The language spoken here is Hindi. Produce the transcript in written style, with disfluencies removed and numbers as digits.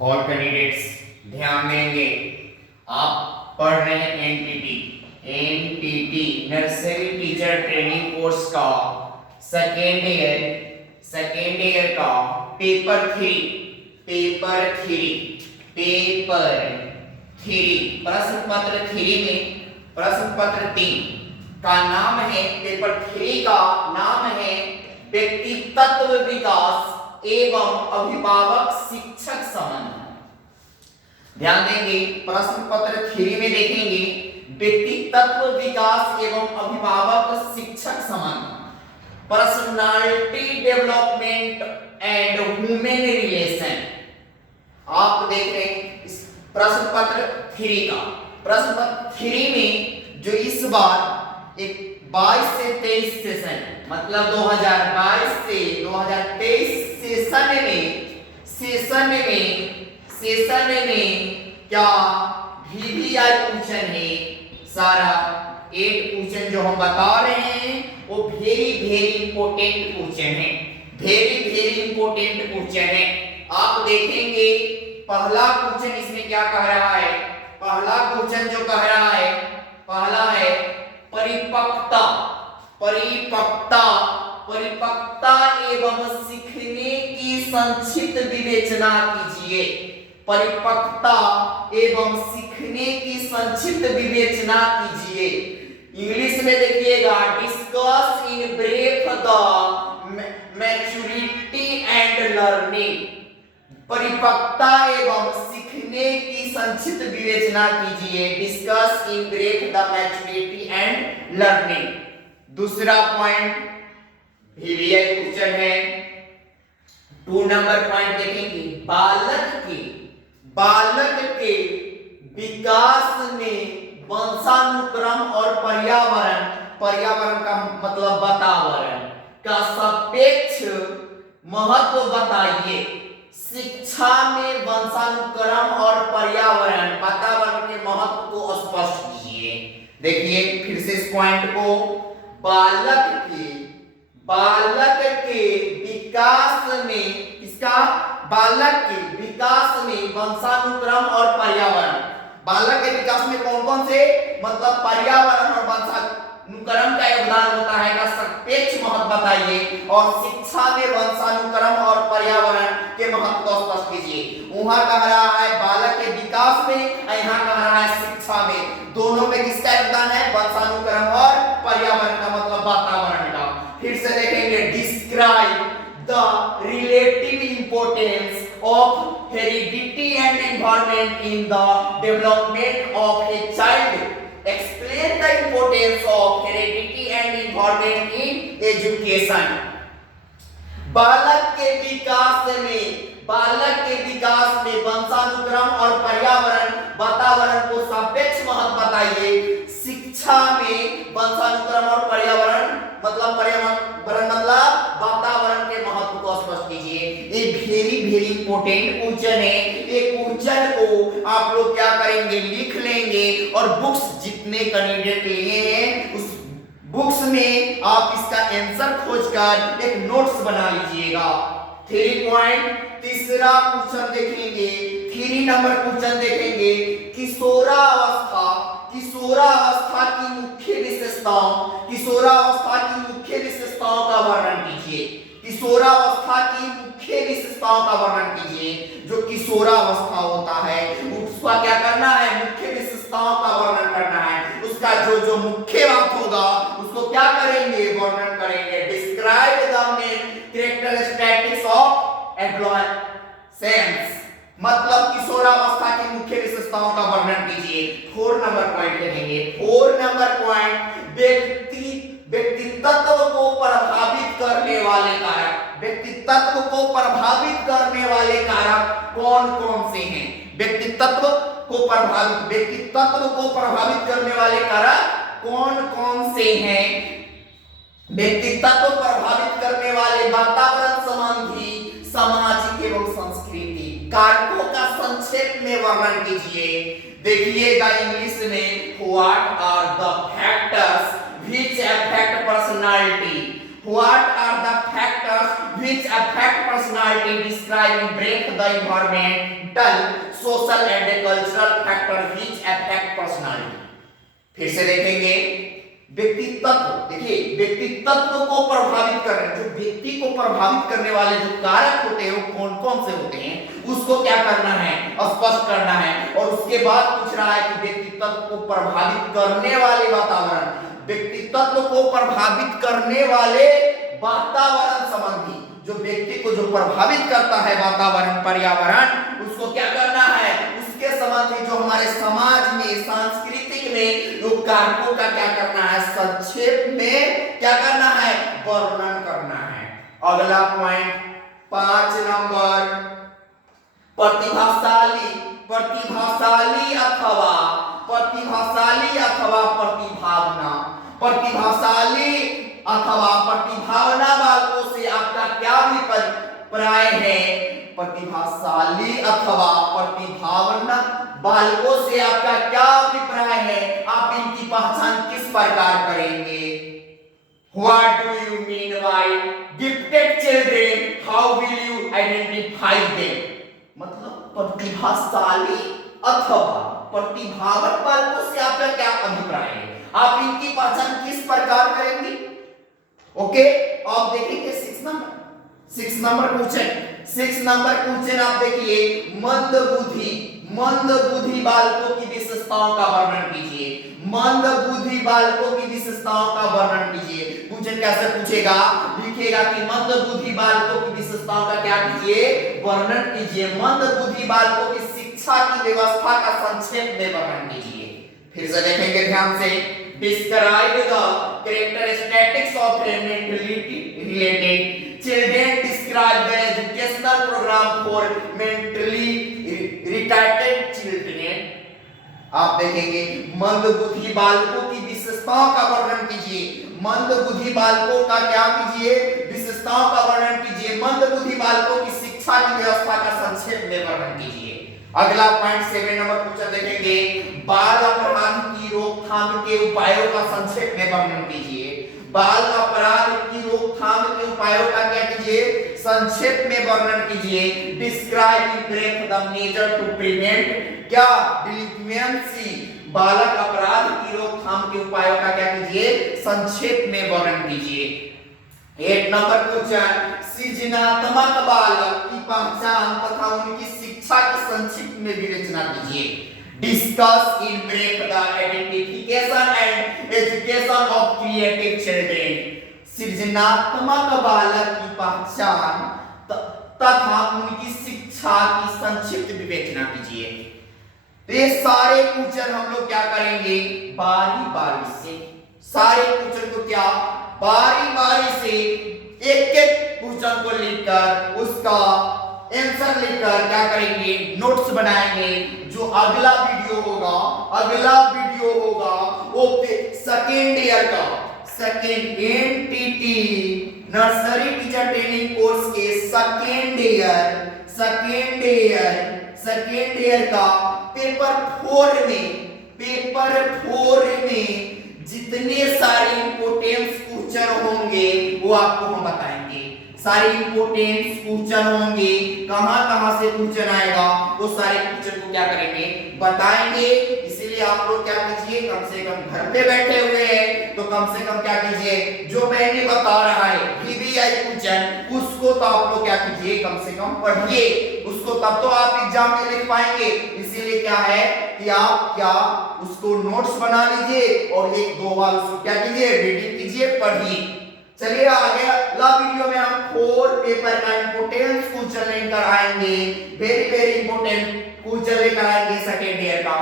ऑल कैंडिडेट्स ध्यान देंगे। आप पढ़ रहे हैं NTT nursery teacher training course का सेकेंड ईयर का पेपर थ्री प्रश्न पत्र थ्री में प्रश्न पत्र 3 का नाम है, पेपर 3 का नाम है व्यक्तित्व विकास एवं अभिभावक शिक्षक संबंध। ध्यान देंगे, प्रश्न पत्र 3 में देखेंगे व्यक्तित्व विकास एवं अभिभावक शिक्षक संबंध, personality development and human relation. आप देख रहे हैं इस प्रश्न पत्र 3 का, प्रश्न पत्र 3 में जो इस बार एक 22 से 23 सेशन, मतलब 2022 से 2023 सेशन में क्या VVI क्वेश्चन है, सारा 8 क्वेश्चन जो हम बता रहे हैं वो वेरी इंपॉर्टेंट क्वेश्चन है, वेरी इंपॉर्टेंट क्वेश्चन है। आप देखेंगे पहला क्वेश्चन इसमें क्या कह रहा है, पहला क्वेश्चन जो कह रहा है, पहला है परिपक्वता एवं सीखने की संक्षिप्त विवेचना कीजिए। परिपक्वता एवं सीखने की संक्षिप्त विवेचना कीजिए। इंग्लिश में देखिएगा, discuss in brief the maturity and learning. परिपक्वता एवं सीखने की संक्षिप्त विवेचना कीजिए, discuss in brief the maturity and learning. दूसरा पॉइंट VVI क्वेश्चन है, 2 नंबर पॉइंट देखेंगे, बालक के विकास में वंशानुक्रम और पर्यावरण का मतलब वातावरण का सापेक्ष महत्व बताइए। शिक्षा में वंशानुक्रम और वातावरण के महत्व को स्पष्ट कीजिए। देखिए फिर से इस पॉइंट को, बालक के विकास में, इसका बालक के विकास में वंशानुक्रम और पर्यावरण, बालक के विकास में कौन कौन से मतलब पर्यावरण और वंशानुक्रम का योगदान होता है का सापेक्ष महत्व बताइए, और शिक्षा में वंशानुक्रम और पर्यावरण के महत्व को स्पष्ट कीजिए। वहां कह रहा है बालक के विकास में, यहाँ कह रहा है शिक्षा में, दोनों में किसका योगदान है, वंशानुक्रम और पर्यावरण का मतलब वातावरण का। फिर से देखेंगे, describe the relative importance of heredity and environment in the development of a child. Explain the importance of heredity and environment in education. बालक के विकास में वंशानुक्रम और वातावरण को सापेक्ष महत्व बताइए। शिक्षा में वंशानुक्रम और पर्यावरण मतलब वातावरण के महत्व को स्पष्ट कीजिए। ये वेरी इंपॉर्टेंट क्वेश्चन है। एक क्वेश्चन को आप लोग क्या करेंगे, लिख लेंगे, और बुक्स जितने कैंडिडेट लिए हैं उस बुक्स में आप इसका आंसर खोजकर एक नोट्स बना लीजिएगा। 3 पॉइंट तीसरा क्वेश्चन देखेंगे, 3 नंबर क्वेश्चन देखेंगे, किशोरावस्था की मुख्य विशेषताओं का वर्णन कीजिए। किशोरावस्था की मुख्य विशेषताओं का वर्णन कीजिए। जो किशोरावस्था होता है उसका क्या करना है, मुख्य विशेषताओं का वर्णन करना है। उसका जो मुख्य बात होगा उसको क्या करेंगे, वर्णन करेंगे। Describe the main characteristics of adolescence, मतलब किशोरावस्था की मुख्य विशेषताओं का वर्णन कीजिए। 4 नंबर पॉइंट देखेंगे। 4 नंबर पॉइंट, व्यक्तित्व को प्रभावित करने वाले कारक कौन कौन से हैं। व्यक्तित्व को प्रभावित करने वाले कारक कौन कौन से हैं। व्यक्तित्व को प्रभावित करने वाले वातावरण संबंधी सामाजिक एवं सांस्कृतिक कारकों का संक्षेप में वर्णन कीजिए। देखिएगा इंग्लिश में, what are the factors which affect personality What are the factors which affect personality? Describe in brief the environmental, social and cultural factors which affect personality. फिर से देखेंगे व्यक्तित्व। देखिए व्यक्तित्व को प्रभावित कर रहे, जो व्यक्ति को प्रभावित करने वाले जो कारक होते हैं वो कौन कौन से होते हैं, उसको क्या करना है, स्पष्ट करना है। और उसके बाद पूछ रहा है कि व्यक्तित्व को प्रभावित करने वाले वातावरण, व्यक्तित्व को प्रभावित करने वाले वातावरण संबंधी, जो व्यक्ति को जो प्रभावित करता है वातावरण पर्यावरण, उसको क्या करना है, उसके संबंधी जो हमारे समाज में सांस्कृतिक में जो कारकों का क्या करना है, संक्षेप में क्या करना है, वर्णन करना है। अगला पॉइंट 5 नंबर, प्रतिभाशाली, प्रतिभाशाली अथवा प्रतिभावना, प्रतिभाशाली अथवा प्रतिभावना बालकों से आपका क्या अभिप्राय है, प्रतिभाशाली अथवा प्रतिभावना बालकों से आपका क्या अभिप्राय है, आप इनकी पहचान किस प्रकार करेंगे। What do you mean by gifted children? How will you identify them? मतलब प्रतिभाशाली अथवा प्रतिभावन बालकों से आपका क्या अभिप्राय है, आप इनकी पहचान किस प्रकार करेंगे। ओके, अब देखेंगे 6 नंबर क्वेश्चन। 6 नंबर क्वेश्चन आप देखिए, मंद बुद्धि बालकों की विशेषताओं का वर्णन कीजिए। मंद बुद्धि बालकों की विशेषताओं का वर्णन कीजिए। क्वेश्चन कैसे पूछेगा, लिखेगा कि मंद बुद्धि बालकों की विशेषताओं का क्या कीजिए, वर्णन कीजिए। मंद बुद्धि बालकों की शिक्षा की व्यवस्था का संक्षेप में वर्णन कीजिए। फिर से देखेंगे ध्यान से, describe the characteristics of mentally related children, describe the educational program for mentally retarded children। आप देखेंगे मंद बुद्धि बालकों की विशेषताओं का वर्णन कीजिए। मंद बुद्धि बालकों का क्या कीजिए, विशेषताओं का वर्णन कीजिए। मंद बुद्धि बालकों की शिक्षा की व्यवस्था का संक्षेप में वर्णन कीजिए। अगला पॉइंट 7 नंबर क्वेश्चन देखेंगे, बाल अपराध की रोकथाम के उपायों का संक्षेप में वर्णन कीजिए। बाल अपराध की रोकथाम के उपायों का क्या कीजिए, संक्षेप में वर्णन कीजिए। Describe in brief the measure to prevent क्या, डिलिक्वेंसी। बालक अपराध की रोकथाम के उपायों का क्या कीजिए, संक्षेप में वर्णन कीजिए। 8 नंबर क्वेश्चन, सृजनात्मक बालक की पहचान तथा उनकी शिक्षा की संक्षिप्त में विवेचना कीजिए। Discuss in brief the identification and education of creative children. सृजनात्मक बालक की पहचान तथा उनकी शिक्षा की संक्षिप्त विवेचना कीजिए। तो ये सारे क्वेश्चन हम लोग क्या करेंगे, बारी बारी से सारे क्वेश्चन को क्या बारी बारी से एक एक क्वेश्चन को लिखकर उसका आंसर लिखकर क्या करेंगे, नोट्स बनाएंगे। जो अगला वीडियो होगा वो सेकेंड ईयर का second NTT nursery teacher training course के सेकेंड ईयर का पेपर 4 में जितने सारे इंपोर्टेंस क्वेश्चन होंगे वो आपको हम बताएंगे। सारे इंपोर्टेंस क्वेश्चन होंगे, कहां से क्वेश्चन आएगा वो सारे क्वेश्चन को क्या करेंगे, बताएंगे। इसीलिए आप लोग क्या कीजिए, कम से कम घर पे बैठे हुए हैं तो कम से कम क्या कीजिए, जो मैंने बता रहा है VBI क्वेश्चन उसको तो आप लोग क्या कीजिए, कम से कम पढ़िए उसको, तब तो आप एग्जाम में लिख पाएंगे। इसीलिए क्या है कि आप क्या उसको नोट्स बना लीजिए और 1-2 बार उसको क्या कीजिए, रीडिंग कीजिए, पढ़िए। चलिए आगे अगला वीडियो में हम 4 पेपर का इंपोर्टेंस क्वेश्चन लेकर आएंगे, वेरी इंपोर्टेंट क्वेश्चन लेकर आएंगे सेकेंड ईयर का।